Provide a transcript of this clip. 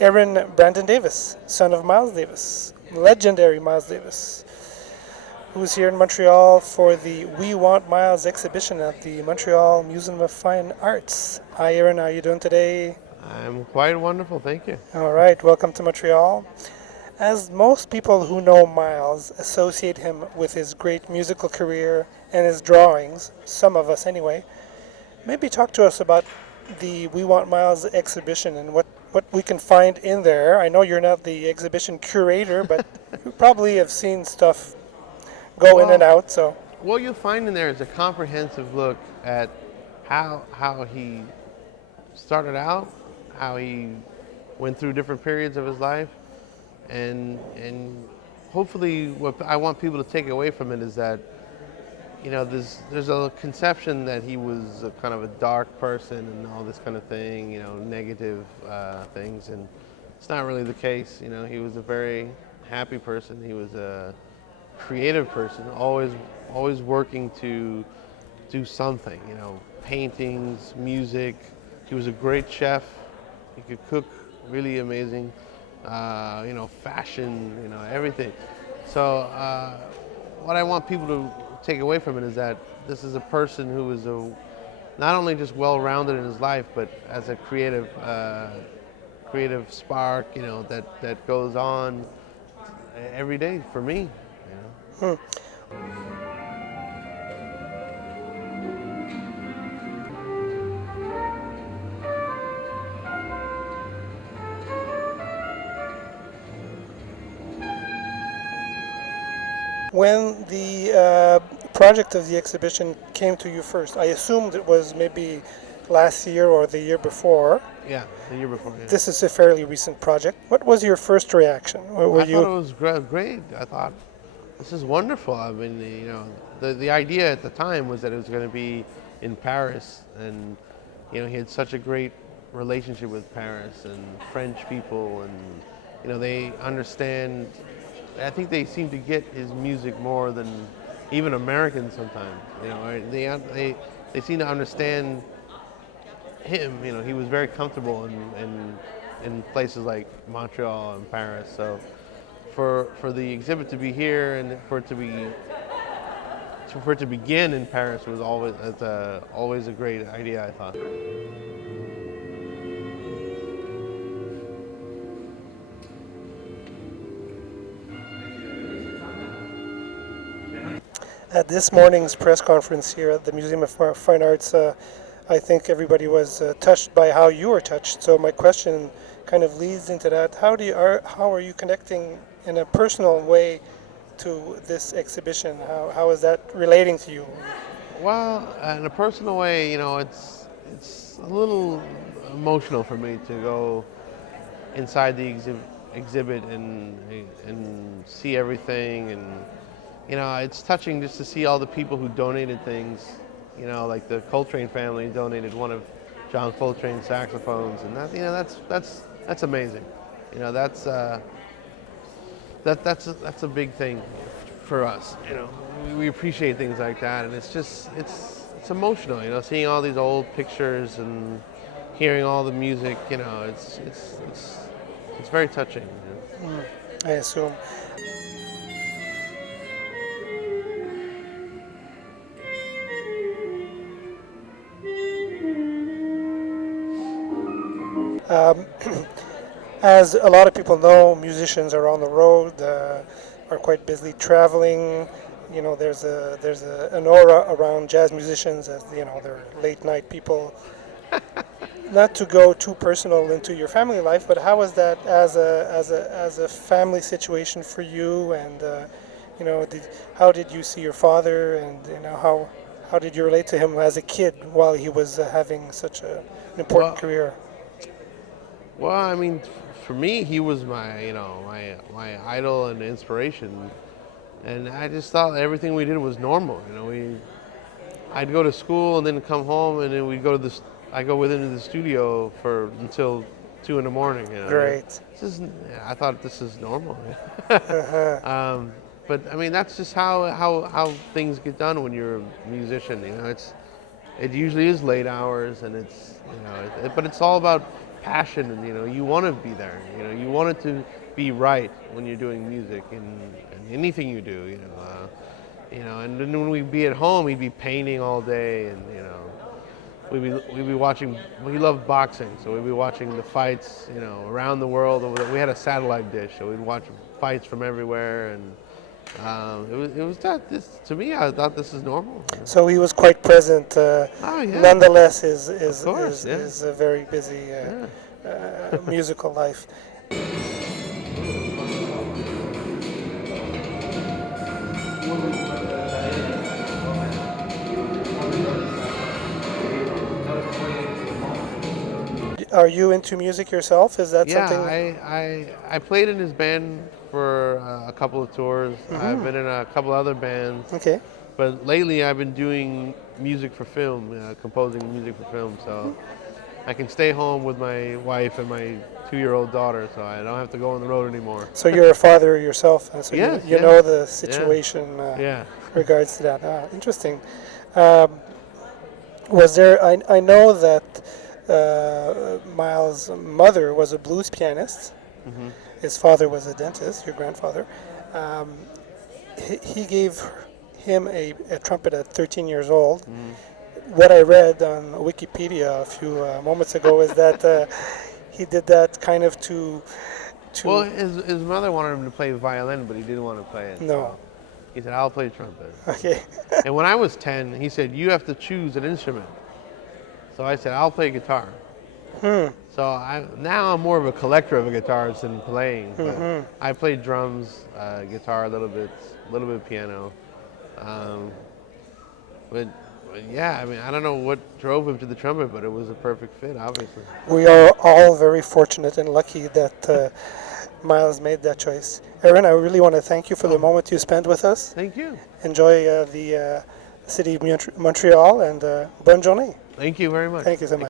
Erin Brandon Davis, son of Miles Davis, legendary Miles Davis, who's here in Montreal for the We Want Miles exhibition at the Montreal Museum of Fine Arts. Hi, Erin. How are you doing today? I'm quite wonderful, thank you. All right. Welcome to Montreal. As most people who know Miles associate him with his great musical career and his drawings, some of us anyway, maybe talk to us about the We Want Miles exhibition and what we can find in there. I know you're not the exhibition curator, but you probably have seen stuff go in and Well, out. So, what you'll find in there is a comprehensive look at how he started out, how he went through different periods of his life, and hopefully what I want people to take away from it is that there's a conception that he was a kind of a dark person and all this kind of thing, negative things, and it's not really the case. He was a very happy person. He was a creative person, always working to do something, paintings, music. He was a great chef. He could cook really amazing, fashion, everything. So what I want people to take away from it is that this is a person who is not only just well-rounded in his life, but as a creative spark, that goes on every day for me. hmm. When the project of the exhibition came to you first, I assumed it was maybe last year or the year before. Yeah, the year before. Yeah. This is a fairly recent project. What was your first reaction? Were I thought it you? was great. I thought this is wonderful. I mean, the idea at the time was that it was going to be in Paris, and he had such a great relationship with Paris and French people, and they understand. I think they seem to get his music more than even Americans sometimes. They seem to understand him. He was very comfortable in places like Montreal and Paris. So for the exhibit to be here and for it to begin in Paris was always a great idea, I thought. At this morning's press conference here at the Museum of Fine Arts, I think everybody was touched by how you were touched. So my question kind of leads into that. How are you connecting in a personal way to this exhibition? How is that relating to you? Well, in a personal way, it's a little emotional for me to go inside the exhibit and see everything, and it's touching just to see all the people who donated things. Like the Coltrane family donated one of John Coltrane's saxophones, and that's amazing. That's that's a big thing for us. We appreciate things like that, and it's emotional. Seeing all these old pictures and hearing all the music. It's very touching. I assume. Um, as a lot of people know, musicians are on the road, are quite busy traveling. There's an aura around jazz musicians as they're late night people. Not to go too personal into your family life, but how was that as a family situation for you? And how did you see your father? And how did you relate to him as a kid while he was having such an important Well, career? well, I mean, for me, he was my idol and inspiration, and I just thought everything we did was normal. I'd go to school and then come home, and then we'd go to I go with him to the studio until 2 in the morning. Great. I thought this is normal. Uh-huh. But I mean, that's just how things get done when you're a musician. It usually is late hours, and but it's all about passion, and you want to be there. You want it to be right when you're doing music and anything you do. And then when we'd be at home, we'd be painting all day, and we'd be watching. We loved boxing, so we'd be watching the fights, around the world. We had a satellite dish, so we'd watch fights from everywhere, and it was that. To me, I thought this is normal. So he was quite present. Oh yeah. Nonetheless, is a very busy musical life. Are you into music yourself? Is that something? I played in his band for a couple of tours. I've been in a couple other bands. Okay. But lately I've been doing music for film, composing music for film. So I can stay home with my wife and my 2-year-old daughter, so I don't have to go on the road anymore. So you're a father yourself, and so Yes, you know the situation regards to that. Interesting. Was there? I know that Miles' mother was a blues pianist. Mm-hmm. His father was a dentist, your grandfather. He gave him a trumpet at 13 years old. Mm-hmm. What I read on Wikipedia a few moments ago is that he did that kind of to Well, his mother wanted him to play violin, but he didn't want to play it. No. So he said, I'll play trumpet. Okay. And when I was 10, he said, you have to choose an instrument. So I said, I'll play guitar. So now I'm more of a collector of guitars than playing. But I played drums, guitar a little bit piano. But yeah, I mean, I don't know what drove him to the trumpet, but it was a perfect fit, obviously. We are all very fortunate and lucky that Miles made that choice. Erin, I really want to thank you for the moment you spent with us. Thank you. Enjoy the city of Montreal, and bonne journée. Thank you very much. Thank you so much.